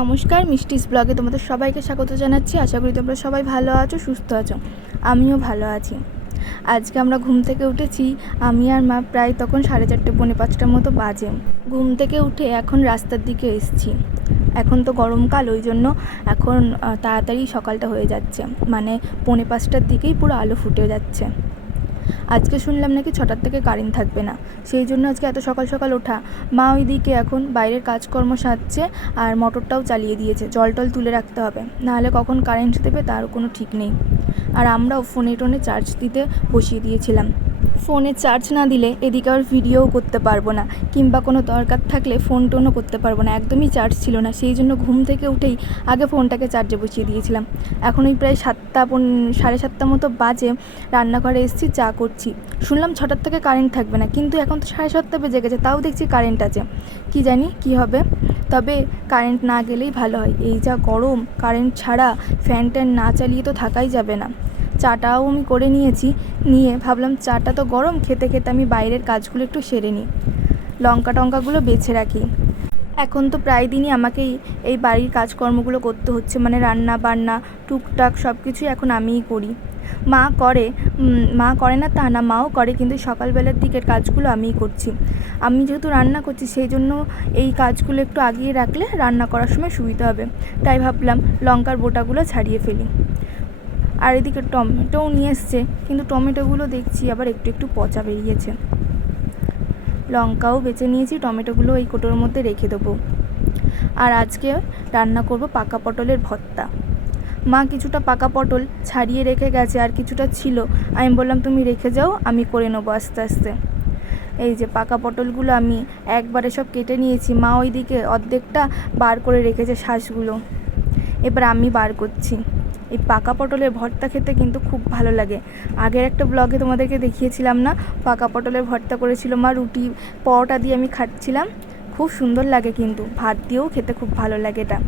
নমস্কার, মিষ্টিস ব্লগে তোমাদের সবাইকে স্বাগত জানাচ্ছি। আশা করি তোমরা সবাই ভালো আছো, সুস্থ আছো। আমিও ভালো আছি। আজকে আমরা ঘুম থেকে উঠেছি। আমি আর মা প্রায় তখন সাড়ে চারটে, পৌনে পাঁচটার মতো বাজে। ঘুম থেকে উঠে এখন রাস্তার দিকে এসছি। এখন তো গরমকাল, ওই জন্য এখন তাড়াতাড়ি সকালটা হয়ে যাচ্ছে। মানে পৌনে পাঁচটার দিকেই পুরো আলো ফুটে যাচ্ছে। আজকে শুনলাম নাকি ছটার থেকে কারেন্ট থাকবে না। সেই জন্য আজকে এত সকাল সকাল ওঠা। মা ওইদিকে এখন বাইরের কাজকর্ম সাজছে আর মোটরটাও চালিয়ে দিয়েছে। জল টল তুলে রাখতে হবে। নাহলে কখন কারেন্ট দেবে তার কোনো ঠিক নেই। আর আমরাও ফোনে টোনে চার্জ দিতে বসিয়ে দিয়েছিলাম। ফোনে চার্জ না দিলে এদিকে আবার ভিডিওও করতে পারব না, কিংবা কোনো দরকার থাকলে ফোন টোনও করতে পারব না, একদমই চার্জ ছিল না। সেই জন্য ঘুম থেকে উঠেই আগে ফোনটাকে চার্জে বসিয়ে দিয়েছিলাম। এখন ওই প্রায় সাতটা সাড়ে সাতটা মতো বাজে, রান্নাঘরে এসেছি, চা করছি। শুনলাম ছটার থেকে কারেন্ট থাকবে না, কিন্তু এখন তো সাড়ে সাতটা বেজে গেছে, তাও দেখছি কারেন্ট আছে। কি জানি কি হবে, তবে কারেন্ট না গেলেই ভালো হয়। এই যা গরম কারেন্ট ছাড়া ফ্যান ট্যান না চালিয়ে তো থাকাই যাবে না। চাটাও আমি করে নিয়েছি। নিয়ে ভাবলাম চাটা তো গরম, খেতে খেতে আমি বাইরের কাজগুলো একটু সেরে নিই। লঙ্কা টঙ্কাগুলো বেছে রাখি। এখন তো প্রায় দিনই আমাকেই এই বাড়ির কাজকর্মগুলো করতে হচ্ছে মানে রান্না বান্না, টুকটাক সব কিছুই এখন আমিই করি। মা করে মা করে না তা না, মাও করে, কিন্তু সকালবেলার দিকের কাজগুলো আমিই করছি। আমি যেহেতু রান্না করছি, সেই জন্য এই কাজগুলো একটু আগিয়ে রাখলে রান্না করার সময় সুবিধা হবে। তাই ভাবলাম লঙ্কার বোটাগুলো ছাড়িয়ে ফেলি। আর এদিকে টমেটোও নিয়ে এসছে, কিন্তু টমেটোগুলো দেখছি আবার একটু একটু পচা বেরিয়েছে। লঙ্কাও বেছে নিয়েছি, টমেটোগুলো এই কোটোর মধ্যে রেখে দেবো। আর আজকে রান্না করব পাকা পটলের ভর্তা। মা কিছুটা পাকা পটল ছাড়িয়ে রেখে গেছে, আর কিছুটা ছিল। আমি বললাম, তুমি রেখে যাও, আমি করে নেব আস্তে আস্তে। এই যে পাকা পটলগুলো আমি একবারে সব কেটে নিয়েছি, মা ওইদিকে অর্ধেকটা বার করে রেখেছে শ্বাসগুলো এবার আমি বার করছি। এই পাকা পটলের ভর্তা খেতে কিন্তু খুব ভালো লাগে। আগের একটা ব্লগে তোমাদেরকে দেখিয়েছিলাম না? পাকা পটলের ভর্তা করেছিল মা, রুটি, পরোটা দিয়ে আমি খাচ্ছিলাম। খুব সুন্দর লাগে কিন্তু, ভাত দিয়েও খেতে খুব ভালো লাগে এটা।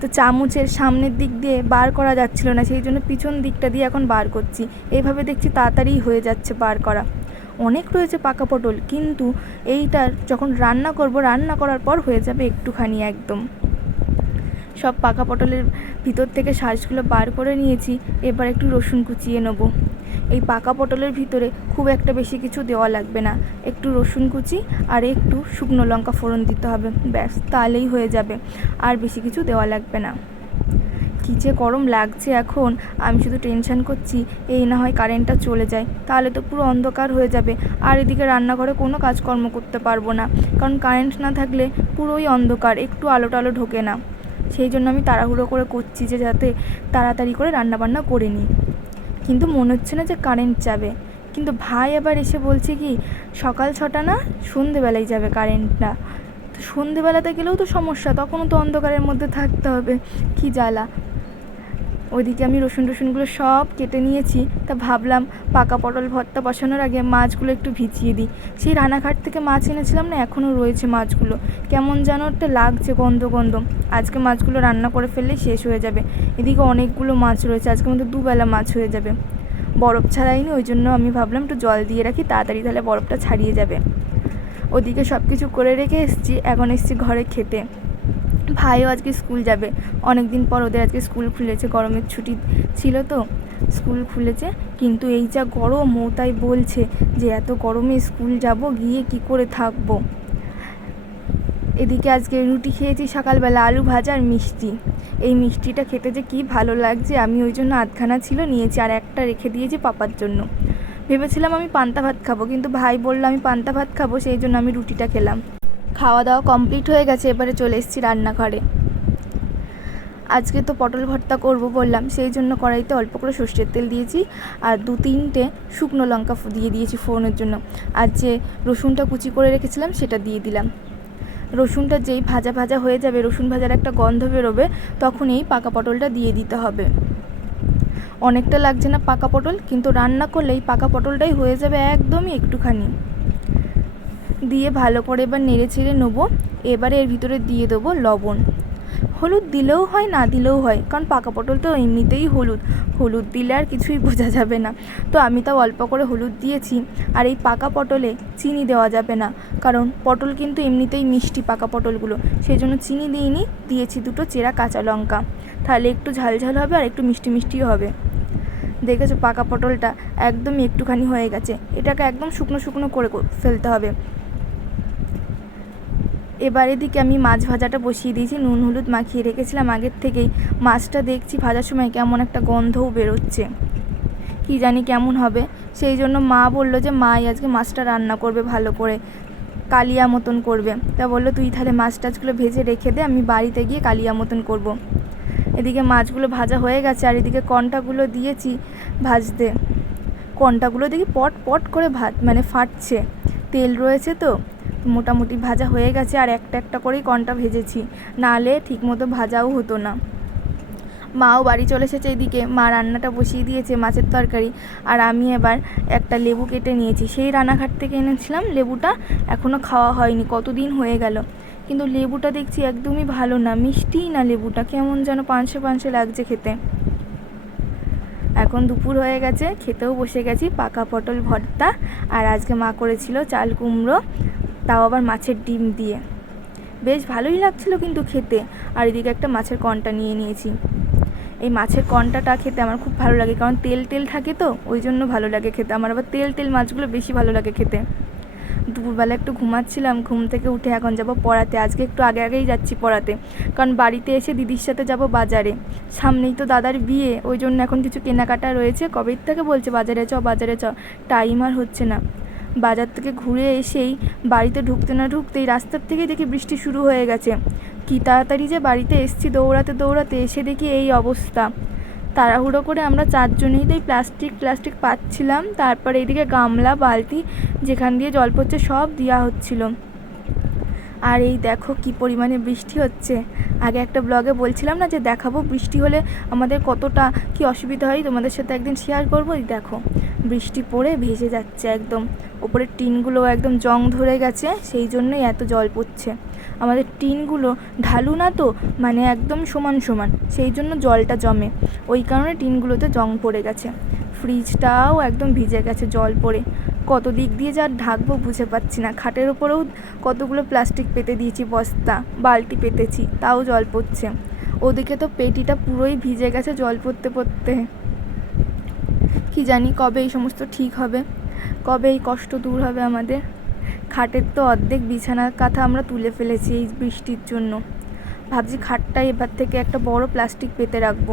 তো চামচের সামনের দিক দিয়ে বার করা যাচ্ছিল না, সেই জন্য পিছন দিকটা দিয়ে এখন বার করছি। এইভাবে দেখছি তাড়াতাড়ি হয়ে যাচ্ছে বার করা। অনেক রয়েছে পাকা পটল, কিন্তু এইটার যখন রান্না করব, রান্না করার পর হয়ে যাবে একটুখানি একদম। সব পাকা পটলের ভিতর থেকে শাঁসগুলো বার করে নিয়েছি, এবার একটু রসুন কুচিয়ে নেব। এই পাকা পটলের ভিতরে খুব একটা বেশি কিছু দেওয়া লাগবে না। একটু রসুন কুচি আর একটু শুকনো লঙ্কা ফোড়ন দিতে হবে, ব্যাস, তাহলেই হয়ে যাবে। আর বেশি কিছু দেওয়া লাগবে না। কী যে গরম লাগছে এখন, আমি শুধু টেনশন করছি, এই না হয় কারেন্টটা চলে যায়, তাহলে তো পুরো অন্ধকার হয়ে যাবে। আর এদিকে রান্নাঘরে কোনো কাজকর্ম করতে পারব না, কারণ কারেন্ট না থাকলে পুরোই অন্ধকার, একটু আলো টালো ঢোকে না। সেই জন্য আমি তাড়াহুড়ো করে করছি যে যাতে তাড়াতাড়ি করে রান্নাবান্না করে নিই। কিন্তু মনে হচ্ছে না যে কারেন্ট যাবে। কিন্তু ভাই আবার এসে বলছে কি, সকাল ছটা না সন্ধেবেলায় যাবে কারেন্টটা তো সন্ধেবেলাতে গেলেও তো সমস্যা, তখনও তো অন্ধকারের মধ্যে থাকতে হবে। কি জ্বালা। ওইদিকে আমি রসুন টসুনগুলো সব কেটে নিয়েছি। তা ভাবলাম পাকা পটল ভর্তা বসানোর আগে মাছগুলো একটু ভিজিয়ে দিই। সেই রানাঘাট থেকে মাছ এনেছিলাম না, এখনও রয়েছে মাছগুলো। কেমন যেন একটা লাগছে গন্ধ গন্ধ। আজকে মাছগুলো রান্না করে ফেললেই শেষ হয়ে যাবে। এদিকে অনেকগুলো মাছ রয়েছে আজকে মধ্যে দুবেলা মাছ হয়ে যাবে। বরফ ছাড়াইনি, ওই জন্য আমি ভাবলাম একটু জল দিয়ে রাখি, তাড়াতাড়ি তাহলে বরফটা ছাড়িয়ে যাবে। ওদিকে সব কিছু করে রেখে এসেছি, এখন এসেছি ঘরে খেতে। ভাইও আজকে স্কুল যাবে। অনেক দিন পর ওদের আজকে স্কুল খুলেছে, গরমের ছুটি ছিল তো, স্কুল খুলেছে। কিন্তু এই যা গরম, ও তাই বলছে যে এত গরমে স্কুল যাব, গিয়ে কি করে থাকব। এদিকে আজকে রুটি খেয়েছি সকালবেলা, আলু ভাজা আর মিষ্টি। এই মিষ্টিটা খেতে যে কী ভালো লাগছে, আমি ওই জন্য আধখানা ছিল নিয়েছি আর একটা রেখে দিয়েছি পাপার জন্য। ভেবেছিলাম আমি পান্তা ভাত খাব, কিন্তু ভাই বলল আমি পান্তা ভাত খাব, সেই জন্য আমি রুটিটা খেলাম। খাওয়া দাওয়া কমপ্লিট হয়ে গেছে, এবারে চলে এসেছি রান্নাঘরে। আজকে তো পটল ভর্তা করব বললাম, সেই জন্য কড়াইতে অল্প করে সর্ষের তেল দিয়েছি আর দু তিনটে শুকনো লঙ্কা দিয়ে দিয়েছি ফোড়নের জন্য। আর যে রসুনটা কুচি করে রেখেছিলাম, সেটা দিয়ে দিলাম। রসুনটা যেই ভাজা ভাজা হয়ে যাবে, রসুন ভাজার একটা গন্ধ বেরোবে তখন এই পাকা পটলটা দিয়ে দিতে হবে। অনেকটা লাগছে না পাকা পটল, কিন্তু রান্না করলে এই পাকা পটলটাই হয়ে যাবে একদমই একটুখানি। দিয়ে ভালো করে এবার নেড়ে ছেড়ে নেব। এবারে এর ভিতরে দিয়ে দেবো লবণ। হলুদ দিলেও হয়, না দিলেও হয়, কারণ পাকা পটল তো এমনিতেই হলুদ। হলুদ দিলে আর কিছুই বোঝা যাবে না। তো আমি তাও অল্প করে হলুদ দিয়েছি, আর এই পাকা পটলে চিনি দেওয়া যাবে না, কারণ পটল কিন্তু এমনিতেই মিষ্টি পাকা পটলগুলো। সেই জন্য চিনি দিইনি, দিয়েছি দুটো চেরা কাঁচা লঙ্কা। তাহলে একটু ঝাল ঝাল হবে আর একটু মিষ্টি মিষ্টিও হবে। দেখেছ পাকা পটলটা একদমই একটুখানি হয়ে গেছে। এটাকে একদম শুকনো শুকনো করে ফেলতে হবে। এবার এদিকে আমি মাছ ভাজাটা বসিয়ে দিয়েছি, নুন, হলুদ মাখিয়ে রেখেছিলাম। আগের থেকেই মাছটা দেখছি ভাজার সময় কেমন একটা গন্ধও বেরোচ্ছে। কি জানি কেমন হবে। সেই জন্য মা বলল যে, মাই আজকে মাছটা রান্না করবে ভালো করে, কালিয়া মতন করবে। তা বলল, তুই তাহলে মাছ টাছগুলো ভেজে রেখে দে, আমি বাড়িতে গিয়ে কালিয়া মতন করব। এদিকে মাছগুলো ভাজা হয়ে গেছে, আর এদিকে কন্টাগুলো দিয়েছি ভাজতে। কন্টাগুলো দেখি পট পট করে ভাত মানে ফাটছে। তেল রয়েছে তো মোটামুটি ভাজা হয়ে গেছে আর একটা একটা করেই কনটা ভেজেছি। নাহলে ঠিকমতো ভাজাও হতো না। মাও বাড়ি চলে এসেছে এদিকে। মা রান্নাটা বসিয়ে দিয়েছে মাছের তরকারি। আর আমি এবার একটা লেবু কেটে নিয়েছি। সেই রান্নাঘাট থেকে এনেছিলাম লেবুটা। এখনও খাওয়া হয়নি। কতদিন হয়ে গেল। কিন্তু লেবুটা দেখছি একদমই ভালো না। মিষ্টিই না লেবুটা। কেমন যেন পানসে পানসে লাগছে খেতে। এখন দুপুর হয়ে গেছে। খেতেও বসে গেছি। পাকা পটল ভর্তা। আর আজকে মা করেছিল চাল কুমড়ো। তাও আবার মাছের ডিম দিয়ে। বেশ ভালোই লাগছিল কিন্তু খেতে, আর এদিকে একটা মাছের কন্টা নিয়ে নিয়েছি। এই মাছের কন্টাটা খেতে আমার খুব ভালো লাগে, কারণ তেল তেল থাকে তো, ওই জন্য ভালো লাগে খেতে। আমার আবার তেল তেল মাছগুলো বেশি ভালো লাগে খেতে। দুপুরবেলা একটু ঘুমাচ্ছিলাম, ঘুম থেকে উঠে এখন যাব পড়াতে। আজকে একটু আগে আগেই যাচ্ছি পড়াতে, কারণ বাড়িতে এসে দিদির সাথে যাব বাজারে। সামনেই তো দাদার বিয়ে, ওই জন্য এখন কিছু কেনাকাটা রয়েছে। কবে থেকে বলছে, বাজারে চ বাজারে চ। টাইম আর হচ্ছে না। বাজার থেকে ঘুরে এসেই বাড়িতে ঢুকতে না ঢুকতেই রাস্তার থেকে দেখি বৃষ্টি শুরু হয়ে গেছে। কি তাড়াতাড়ি যে বাড়িতে এসছি, দৌড়াতে দৌড়াতে এসে দেখি এই অবস্থা। তাড়াহুড়ো করে আমরা চারজনেই তো এই প্লাস্টিক প্লাস্টিক পাচ্ছিলাম। তারপরে এদিকে গামলা, বালতি, যেখান দিয়ে জল পড়ছে সব দেওয়া হচ্ছিল। আর এই দেখো কি পরিমাণে বৃষ্টি হচ্ছে। আগে একটা ব্লগে বলছিলাম না যে দেখাবো বৃষ্টি হলে আমাদের কতটা কি অসুবিধা হয়? তোমাদের সাথে একদিন শেয়ার করব, এই দেখো। বৃষ্টি পড়ে ভেসে যাচ্ছে একদম। ওপরের টিনগুলো একদম জং ধরে গেছে, সেই জন্যই এত জল পড়ছে। আমাদের টিনগুলো ঢালু না তো মানে একদম সমান সমান, সেই জন্য জলটা জমে। ওই কারণে টিনগুলোতে জং পড়ে গেছে। ফ্রিজটাও একদম ভিজে গেছে জল পড়ে। কত দিক দিয়ে যা ঢাকবো বুঝে পাচ্ছি না। খাটের ওপরেও কতগুলো প্লাস্টিক পেতে দিয়েছি, বস্তা, বালতি পেতেছি, তাও জল পড়ছে। ওদিকে তো পেটিটা পুরোই ভিজে গেছে জল পড়তে পড়তে। কি জানি কবে এই সমস্ত ঠিক হবে, কবে এই কষ্ট দূর হবে আমাদের। খাটের তো অর্ধেক বিছানার কাঁথা আমরা তুলে ফেলেছি এই বৃষ্টির জন্য। ভাবছি খাটটা এবার থেকে একটা বড় প্লাস্টিক পেতে রাখব,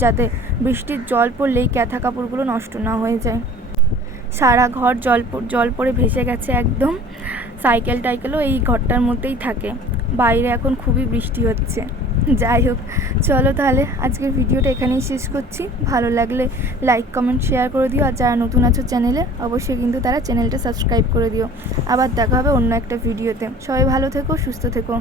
যাতে বৃষ্টির জল পড়লেই ক্যাথা কাপড়গুলো নষ্ট না হয়ে যায়। সারা ঘর জল জল পড়ে ভেসে গেছে একদম। সাইকেল টাইকেলও এই ঘরটার মধ্যেই থাকে। বাইরে এখন খুবই বৃষ্টি হচ্ছে। যাই হোক, চলো তাহলে আজকের ভিডিওটা এখানেই শেষ করছি। ভালো লাগলে লাইক কমেন্ট শেয়ার করে দিও। আর যারা নতুন আছো চ্যানেলে অবশ্যই কিন্তু তারা চ্যানেলটা সাবস্ক্রাইব করে দিও। আবার দেখা হবে অন্য একটা ভিডিওতে সবাই ভালো থেকো, সুস্থ থেকো।